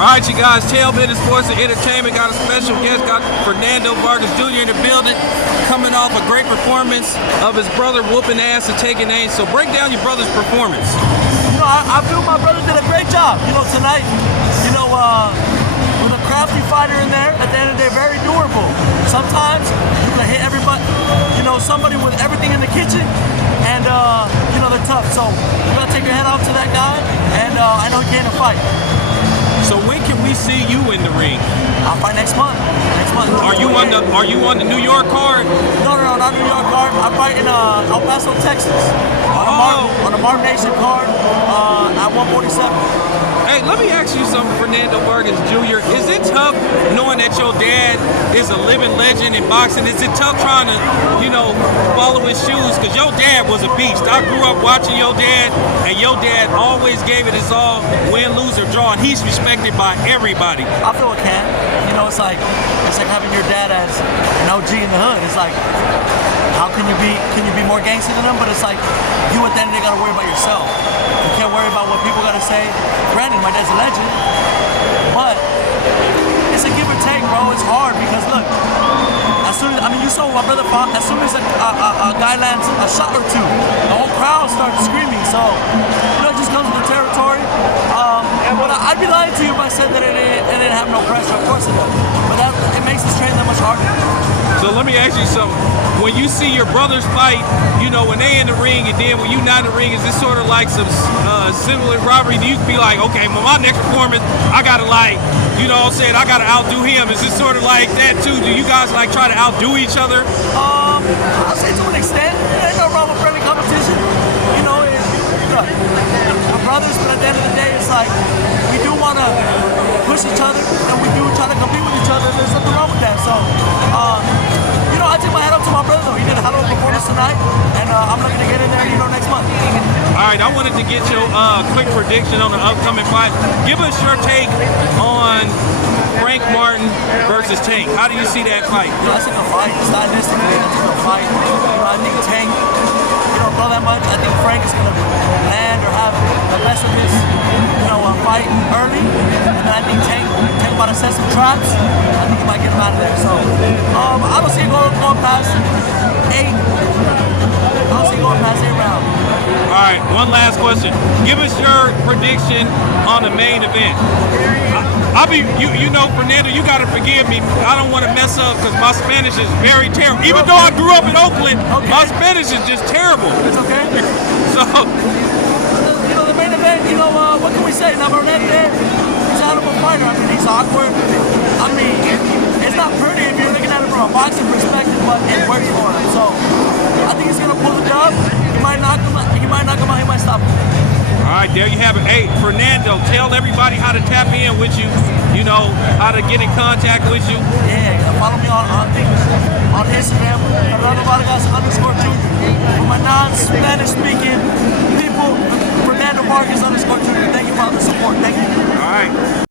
All right, you guys, Tailbit Sports and Entertainment got a special guest, got Fernando Vargas Jr. in the building, coming off a great performance of his brother whooping ass and taking names. So break down your brother's performance. You know, I feel my brother did a great job. You know, tonight, with a crafty fighter in there, at the end of the day, very durable. Sometimes you can hit everybody, somebody with everything in the kitchen, and they're tough. So you gotta take your head off to that guy, and I know he can't fight. So when can we see you in the ring? I'll fight next month. Are you on the New York card? No, not New York card. I'm fighting El Paso, Texas. On a Martin Nation card at 147. Hey, let me ask you something, Fernando Vargas Jr. Is it tough knowing that your dad is a living legend in boxing? Is it tough trying to, follow his shoes? Because your dad was a beast. I grew up watching your dad, and your dad always gave it his all, win, lose, or draw, and he's respected by everybody. I feel it can. It's like having your dad as an OG in the hood. It's like, how can you be more gangster than him? But it's like, you at the end of the day gotta worry about yourself. You can't worry about what people gotta say. Granted, my dad's a legend, but it's a give or take, bro. It's hard because look, you saw my brother fought. As soon as a guy lands a shot or two, the whole crowd starts screaming. So, it just comes with the territory. But I'd be lying to you if I said that it didn't have no pressure. Of course it does. But it makes this training that much harder. So let me ask you something. When you see your brothers fight, when they in the ring, and then when you not in the ring, is this sort of like some similar rivalry? Do you be like, okay, well, my next performance, I gotta I gotta outdo him. Is this sort of like that too? Do you guys try to outdo each other? I'll say to an extent. There's no wrong with friendly competition. We're brothers, but at the end of the day, it's like we do want to push each other, and we do try to compete with each other. There's nothing wrong with that. So, I take my hat up to my brother, though. He did a hell of a performance tonight, and I'm looking to get in there, next month. All right, I wanted to get your quick prediction on the upcoming fight. Give us your take on Frank Martin versus Tank. How do you see that fight? I think a fight, stylistically, I think a fight. I think Tank, throw that much. I think Frank is going to land or have the best of his, fight early. And then I think Tank about to set some traps. I think he might get him out of there. So, I don't see it going past 8. I don't see it going past 8 rounds. All right, one last question. Give us your prediction on the main event. Fernando, you got to forgive me. I don't want to mess up because my Spanish is very terrible. Even though I grew up in Oakland, my Spanish is just terrible. It's okay. So, the main event, what can we say? Navarrete, he's out of a fighter. He's awkward. It's not pretty if you're looking at it from a boxing perspective, but it works for him. So, I think he's going to pull the dub. He might knock him out. He might stop him. All right, there you have it. Hey, Fernando, tell everybody how to tap in with you, how to get in contact with you. Yeah, follow me on Instagram, Fernando Vargas _